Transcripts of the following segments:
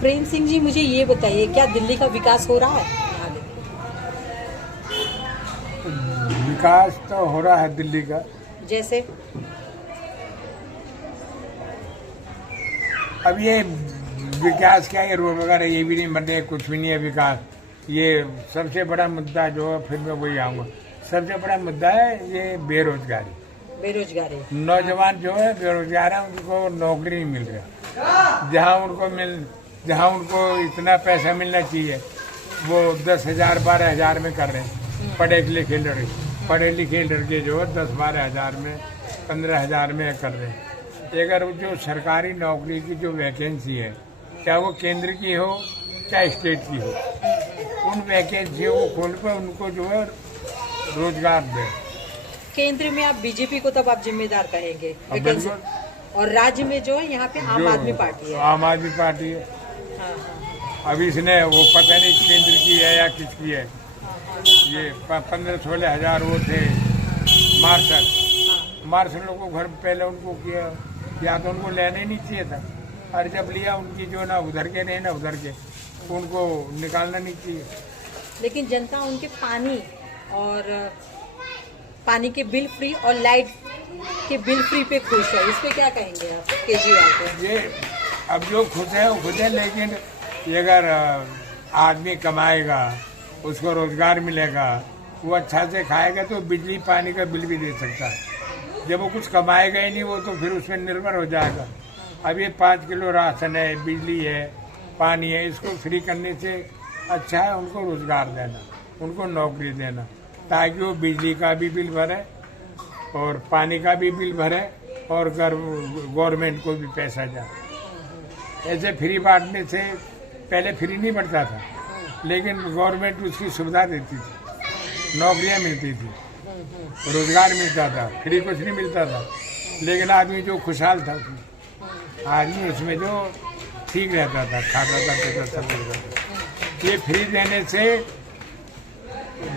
प्रेम सिंह जी, मुझे ये बताइए, क्या दिल्ली का विकास हो रहा है? विकास तो हो रहा है दिल्ली का। जैसे अब ये विकास क्या, ये रोड वगैरह ये भी नहीं बन रहे, कुछ भी नहीं है विकास। ये सबसे बड़ा मुद्दा जो है, फिर मैं वही आऊँगा, सबसे बड़ा मुद्दा है ये बेरोजगारी। बेरोजगारी, नौजवान जो है बेरोजगार है, उनको नौकरी नहीं मिल रहा। जहाँ उनको इतना पैसा मिलना चाहिए वो 10,000 12,000 में कर रहे हैं। पढ़े लिखे लड़के जो है 10-12 हज़ार में 15,000 में कर रहे हैं। अगर जो सरकारी नौकरी की जो वैकेंसी है, चाहे वो केंद्र की हो चाहे स्टेट की हो, उन वैकेंसियों को खोल कर उनको जो है रोजगार दे। केंद्र में आप बीजेपी को तब आप जिम्मेदार कहेंगे, बिल्कुल। और राज्य में जो है यहाँ पे आम आदमी पार्टी है। आम आदमी पार्टी है। हाँ, अब इसने वो पता नहीं केंद्र की है या किसकी है। ये 15-16 हज़ार वो थे मार्शल को घर पहले उनको किया, या तो उनको लेना ही नहीं चाहिए था, और जब लिया उनकी जो ना उधर के नहीं ना उधर के, उनको निकालना नहीं चाहिए। लेकिन जनता उनके पानी के बिल फ्री और लाइट के बिल फ्री पे खुश है। इस पे क्या कहेंगे आप केजरीवाल को? ये अब जो खुश है वो खुश है, लेकिन अगर आदमी कमाएगा, उसको रोजगार मिलेगा, वो अच्छा से खाएगा तो बिजली पानी का बिल भी दे सकता है। जब वो कुछ कमाएगा ही नहीं, वो तो फिर उसमें निर्भर हो जाएगा। अब ये 5 किलो राशन है, बिजली है, पानी है, इसको फ्री करने से अच्छा है उनको रोजगार देना, उनको नौकरी देना, ताकि वो बिजली का भी बिल भरे और पानी का भी बिल भरे और गवर्नमेंट को भी पैसा जाए। ऐसे फ्री बांटने से पहले फ्री नहीं बढ़ता था, लेकिन गवर्नमेंट उसकी सुविधा देती थी, नौकरियां मिलती थी, रोजगार मिलता था, फ्री कुछ नहीं मिलता था। लेकिन आदमी जो खुशहाल था, आदमी उसमें जो ठीक रहता था, खाता था, पीता सब रहता था। ये फ्री देने से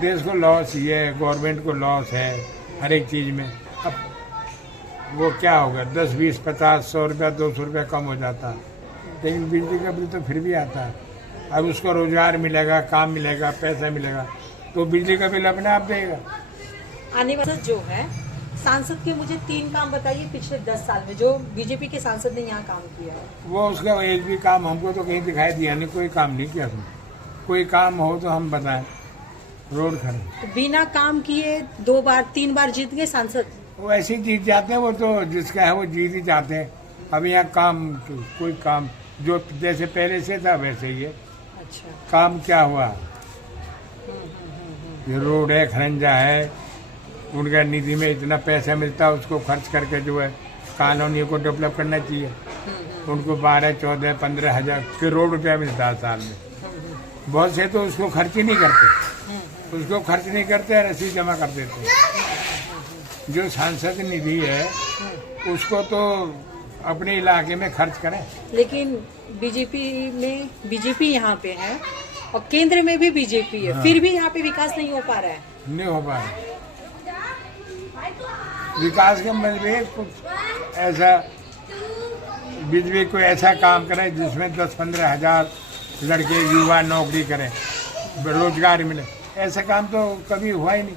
देश को लॉस ही है, गवर्नमेंट को लॉस है हर एक चीज़ में। अब वो क्या होगा, 10, 20, 50, 100 रुपया 200 रुपया कम हो जाता, लेकिन बिजली का बिल तो फिर भी आता है। अब उसको रोजगार मिलेगा, काम मिलेगा, पैसा मिलेगा, तो बिजली का बिल अपने आप देगा। आने वाला जो है सांसद के, मुझे 3 काम बताइए पिछले 10 साल में जो बीजेपी के सांसद ने यहाँ काम किया है। वो उसका एक भी काम हमको तो कहीं दिखाई दिया नहीं, कोई काम नहीं किया उसने। कोई काम हो तो हम बताएं। रोड खड़े तो बिना काम किए 2 बार 3 बार जीत गए सांसद। वो ऐसे ही जीत जाते हैं, वो तो जिसका है वो जीत ही जाते हैं। अब यहाँ काम, कोई काम जो जैसे पहले से था वैसे ही है। अच्छा, काम क्या हुआ? ये रोड है, खरंजा है, उनका निधि में इतना पैसा मिलता है, उसको खर्च करके जो है कॉलोनी को डेवलप करना चाहिए। उनको 12, 14, 15 हज़ार करोड़ रुपया मिलता है साल में। बहुत से तो उसको खर्च ही नहीं करते, उसको खर्च नहीं करते, रसीद जमा कर देते। जो सांसद निधि है उसको तो अपने इलाके में खर्च करें। लेकिन बीजेपी यहाँ पे है और केंद्र में भी बीजेपी है। हाँ। फिर भी यहाँ पे विकास नहीं हो पा रहा है। नहीं हो पा रहा विकास का मतलब कुछ ऐसा, बीजेपी कोई ऐसा काम करे जिसमें 10-15 हज़ार लड़के युवा नौकरी करें, रोजगार मिले। ऐसा काम तो कभी हुआ ही नहीं।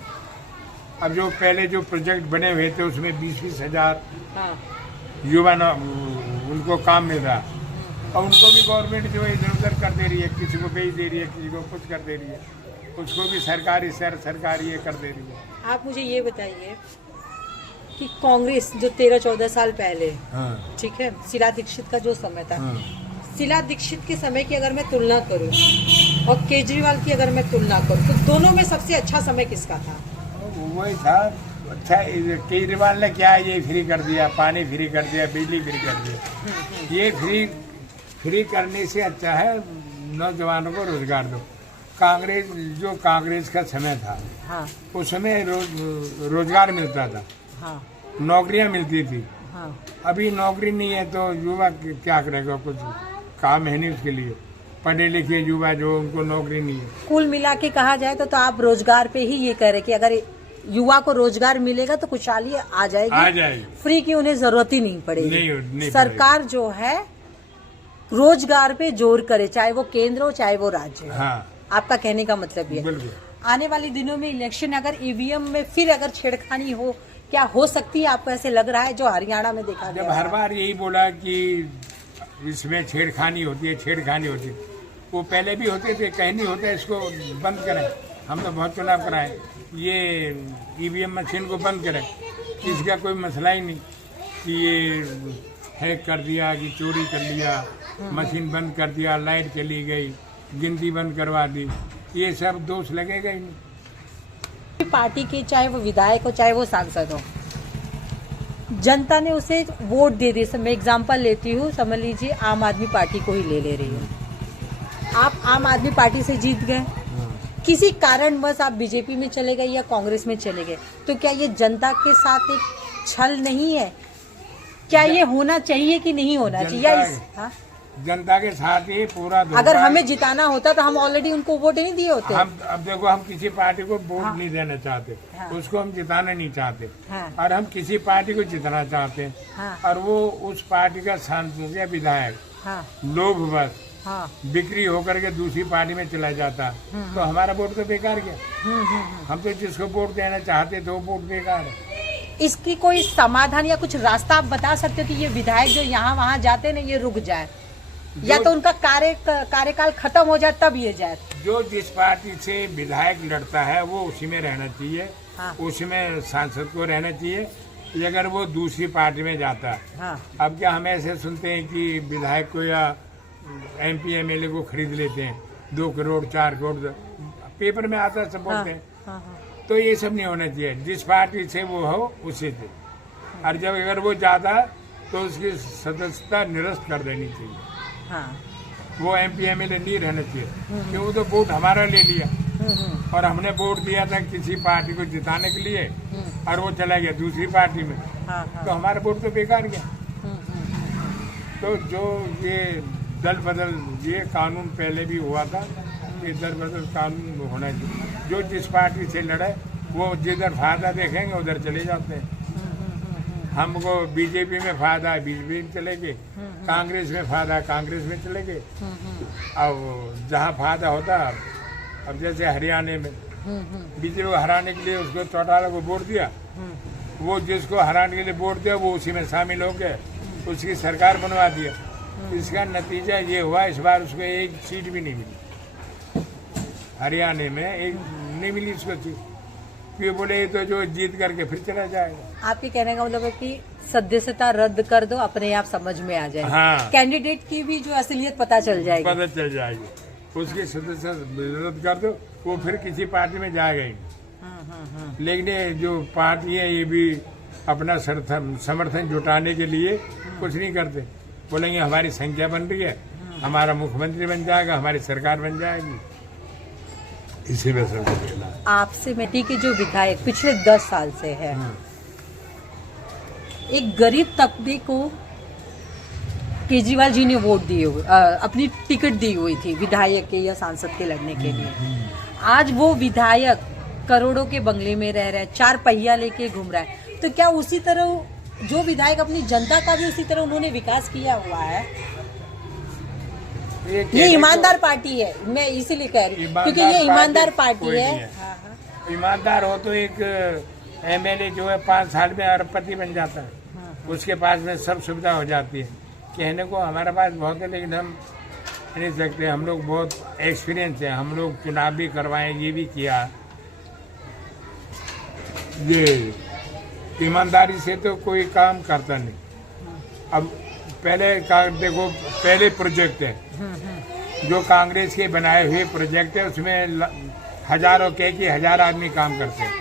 अब जो पहले जो प्रोजेक्ट बने हुए थे उसमें 20-20 हज़ार हाँ। युवा उनको काम मिल रहा, और उनको भी गवर्नमेंट जो है इधर उधर कर दे रही है, किसी को बेच दे रही है, किसी को कुछ कर दे रही है, उसको भी सरकारी ये कर दे रही है। आप मुझे ये बताइए कि कांग्रेस जो 13-14 साल पहले, हाँ, ठीक है, शीला दीक्षित का जो समय था, हाँ। शीला दीक्षित के समय की अगर मैं तुलना करूं और केजरीवाल की अगर मैं तुलना करूं तो दोनों में सबसे अच्छा समय किसका था? वही था। अच्छा, केजरीवाल ने क्या ये फ्री कर दिया, पानी फ्री कर दिया, बिजली फ्री कर दिया। ये फ्री करने से अच्छा है नौजवानों को रोजगार दो। कांग्रेस का समय था, हाँ, उस समय रोजगार मिलता था, हाँ, नौकरियां मिलती थी। हाँ। अभी नौकरी नहीं है तो युवा क्या करेगा, कुछ काम है नहीं उसके लिए। पढ़े लिखे युवा जो, उनको नौकरी नहीं है। कुल मिला के कहा जाए तो आप रोजगार पे ही ये कह रहे कि अगर युवा को रोजगार मिलेगा तो खुशहाली आ जाएगी। आ जाएगी, फ्री की उन्हें जरूरत ही नहीं पड़ेगी। नहीं सरकार जो है रोजगार पे जोर करे, चाहे वो केंद्र हो चाहे वो राज्य हो। हाँ आपका कहने का मतलब ये है। बिल्कुल। आने वाले दिनों में इलेक्शन अगर ईवीएम में फिर अगर छेड़खानी हो, क्या हो सकती है? आपको ऐसे लग रहा है जो हरियाणा में देखा जब गया हर है? बार यही बोला कि इसमें छेड़खानी होती है, छेड़खानी होती है, वो पहले भी होते थे, कहीं नहीं होता, इसको बंद करें। हम तो बहुत चुनाव कराए, ये ईवीएम मशीन को बंद करें, इसका कोई मसला ही नहीं कि ये हैक कर दिया कि चोरी कर लिया, मशीन बंद कर दिया, लाइट चली गई, गिनती बंद करवा दी, ये सब दोष लगेगा ही नहीं। पार्टी के चाहे वो विधायक हो चाहे वो सांसद हो, जनता ने उसे वोट दे दी। मैं एग्जांपल लेती हूँ, समझ लीजिए आम आदमी पार्टी को ही ले रही हूँ। आप आम आदमी पार्टी से जीत गए, किसी कारणवश आप बीजेपी में चले गए या कांग्रेस में चले गए, तो क्या ये जनता के साथ एक छल नहीं है? क्या ये होना चाहिए कि नहीं होना चाहिए? या हाँ? जनता के साथ ही पूरा अगर हमें जिताना होता तो हम ऑलरेडी उनको वोट नहीं दिए होते। हम अब देखो, हम किसी पार्टी को वोट हाँ। नहीं देना चाहते, हाँ। उसको हम जिताना नहीं चाहते, हाँ। और हम किसी पार्टी को जितना चाहते हैं, हाँ। और वो उस पार्टी का सांसद या विधायक हाँ लोभवश हाँ बिक्री होकर के दूसरी पार्टी में चला जाता, तो हमारा वोट तो बेकार गया। हम तो जिसको वोट देना चाहते थे वो वोट बेकार है। इसकी कोई समाधान या कुछ रास्ता आप बता सकते हो कि ये विधायक जो यहाँ वहाँ जाते हैं ना, ये रुक जाए, या तो उनका कार्यकाल खत्म हो जाए तब ये जाए? जो जिस पार्टी से विधायक लड़ता है वो उसी में रहना चाहिए, हाँ। उसी में सांसद को रहना चाहिए। ये अगर वो दूसरी पार्टी में जाता है, हाँ। अब क्या हम ऐसे सुनते हैं कि विधायक को या MP MLA को खरीद लेते हैं, 2 करोड़ 4 करोड़ पेपर में आता है, सब बोलते हैं। हाँ, हाँ। तो ये सब नहीं होना चाहिए, जिस पार्टी से वो हो उसी से। और जब अगर वो जाता तो उसकी सदस्यता निरस्त कर देनी चाहिए। हाँ। वो MP MLA नहीं रहना चाहिए, क्योंकि वो तो वोट हमारा ले लिया, और हमने वोट दिया था किसी पार्टी को जिताने के लिए, और वो चला गया दूसरी पार्टी में, हाँ, हाँ। तो हमारा वोट तो बेकार गया। तो जो ये दल बदल, ये कानून पहले भी हुआ था, ये दल बदल कानून होना चाहिए। जो जिस पार्टी से लड़े वो जिधर फायदा देखेंगे उधर चले जाते हैं। हमको बीजेपी में फायदा है, बीजेपी में चले गए, कांग्रेस में फायदा है, कांग्रेस में चले गए। अब जहाँ फायदा होता, अब जैसे हरियाणा में बीजेपी को हराने के लिए उसको चौटाला को वोट दिया, वो जिसको हराने के लिए वोट दिया वो उसी में शामिल हो गए, उसकी सरकार बनवा दिया। इसका नतीजा ये हुआ, इस बार उसको एक सीट भी नहीं मिली, हरियाणा में एक नहीं मिली उसको सीट, क्योंकि बोले ये तो जो जीत करके फिर चला जाएगा। आपके कहने का मतलब है कि सदस्यता रद्द कर दो, अपने आप समझ में आ जाए। हाँ। कैंडिडेट की भी जो असलियत पता चल जाएगी। पता चल जाएगी, उसकी सदस्यता रद्द कर दो, वो फिर किसी पार्टी में जाएगा ही। लेकिन ये जो पार्टी है ये भी अपना समर्थन जुटाने के लिए कुछ नहीं करते, बोलेंगे हमारी संख्या बन रही है, हमारा मुख्यमंत्री बन जाएगा, हमारी सरकार बन जाएगी, इसी में सब खेला। आपसे बेटी के जो विधायक पिछले 10 साल से है, एक गरीब तबके को केजरीवाल जी ने वोट दिए हुए, अपनी टिकट दी हुई थी विधायक के या सांसद के लड़ने के लिए। आज वो विधायक करोड़ों के बंगले में रह रहा है, 4 पहिया लेके घूम रहा है, तो क्या उसी तरह जो विधायक अपनी जनता का भी उसी तरह उन्होंने विकास किया हुआ है? ये ईमानदार पार्टी है, मैं इसीलिए कह रही हूँ क्योंकि ये ईमानदार पार्टी है। हाँ, हाँ। ईमानदार हो तो एक MLA जो है 5 साल में अरबपति बन जाता है, उसके पास में सब सुविधा हो जाती है। कहने को हमारे पास बहुत है, लेकिन हम नहीं सकते, हम लोग बहुत एक्सपीरियंस है, हम लोग चुनाव भी करवाए, ये भी किया। ये ईमानदारी से तो कोई काम करता नहीं। अब पहले देखो, पहले प्रोजेक्ट है जो कांग्रेस के बनाए हुए प्रोजेक्ट है, उसमें हजारों के हजार आदमी काम करते हैं,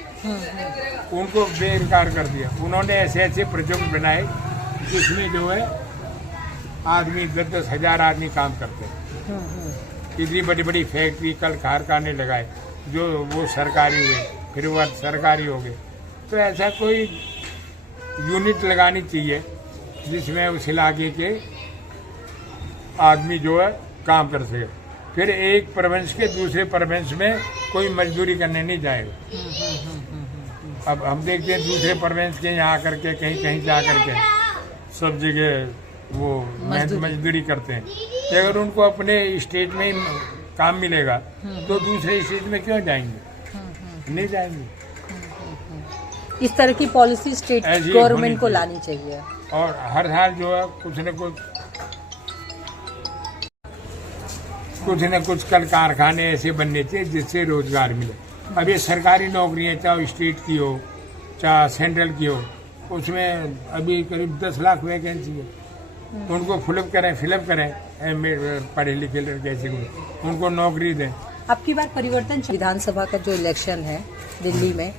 उनको बेकार कर दिया। उन्होंने ऐसे ऐसे प्रोजेक्ट बनाए जिसमें जो है आदमी 10-10 हजार आदमी काम करते हैं। इतनी बड़ी बड़ी फैक्ट्री कल कारखाने लगाए जो वो सरकारी हुए, फिर वो सरकारी हो गए। तो ऐसा कोई यूनिट लगानी चाहिए जिसमें उस इलाके के आदमी जो है काम कर सके। फिर एक प्रोविंस के दूसरे प्रोविंस में कोई मजदूरी करने नहीं जाएगा। अब हम देखते हैं दूसरे प्रोविंस के यहाँ आकर के कहीं कहीं जा करके सब जगह वो मजदूरी करते हैं। अगर उनको अपने स्टेट में ही काम मिलेगा तो दूसरे स्टेट में क्यों जाएंगे? नहीं जाएंगे। इस तरह की पॉलिसी स्टेट ऐसी गवर्नमेंट को होनी लानी चाहिए। और हर साल जो है कुछ न कुछ कल कारखाने ऐसे बनने चाहिए जिससे रोजगार मिले। अब ये सरकारी नौकरियां चाहे स्टेट की हो चाहे सेंट्रल की हो, उसमें अभी करीब 10 लाख वैकेंसी है। उनको फिलअप करें पढ़े लिखे लड़के को, उनको नौकरी दें। अब की बार परिवर्तन, विधानसभा का जो इलेक्शन है दिल्ली में,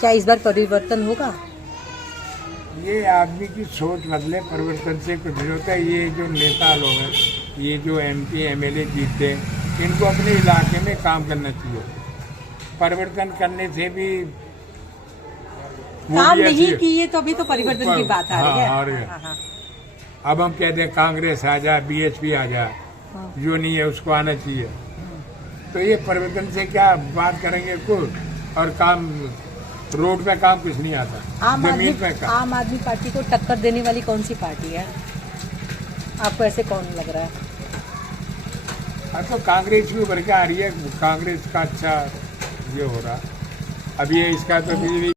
क्या इस बार परिवर्तन होगा? ये आदमी की सोच बदले, परिवर्तन से कुछ नहीं होता। ये जो नेता लोग हैं, ये जो MP MLA जीतते हैं, इनको अपने इलाके में काम करना चाहिए। परिवर्तन करने से भी काम नहीं किए तो अभी तो परिवर्तन की बात आ रही है। हाँ। अब हम कहते हैं कांग्रेस आ जा, BHP आ जा, जो नहीं है उसको आना चाहिए। तो ये परिवर्तन से क्या बात करेंगे कुछ, और काम रोड पे काम कुछ नहीं आता, जमीन पे काम। आम आदमी पार्टी को टक्कर देने वाली कौन सी पार्टी है आपको? ऐसे कौन लग रहा है? अब तो कांग्रेस भी उभर के आ रही है, कांग्रेस का अच्छा ये हो रहा। अब ये इसका तो बिजली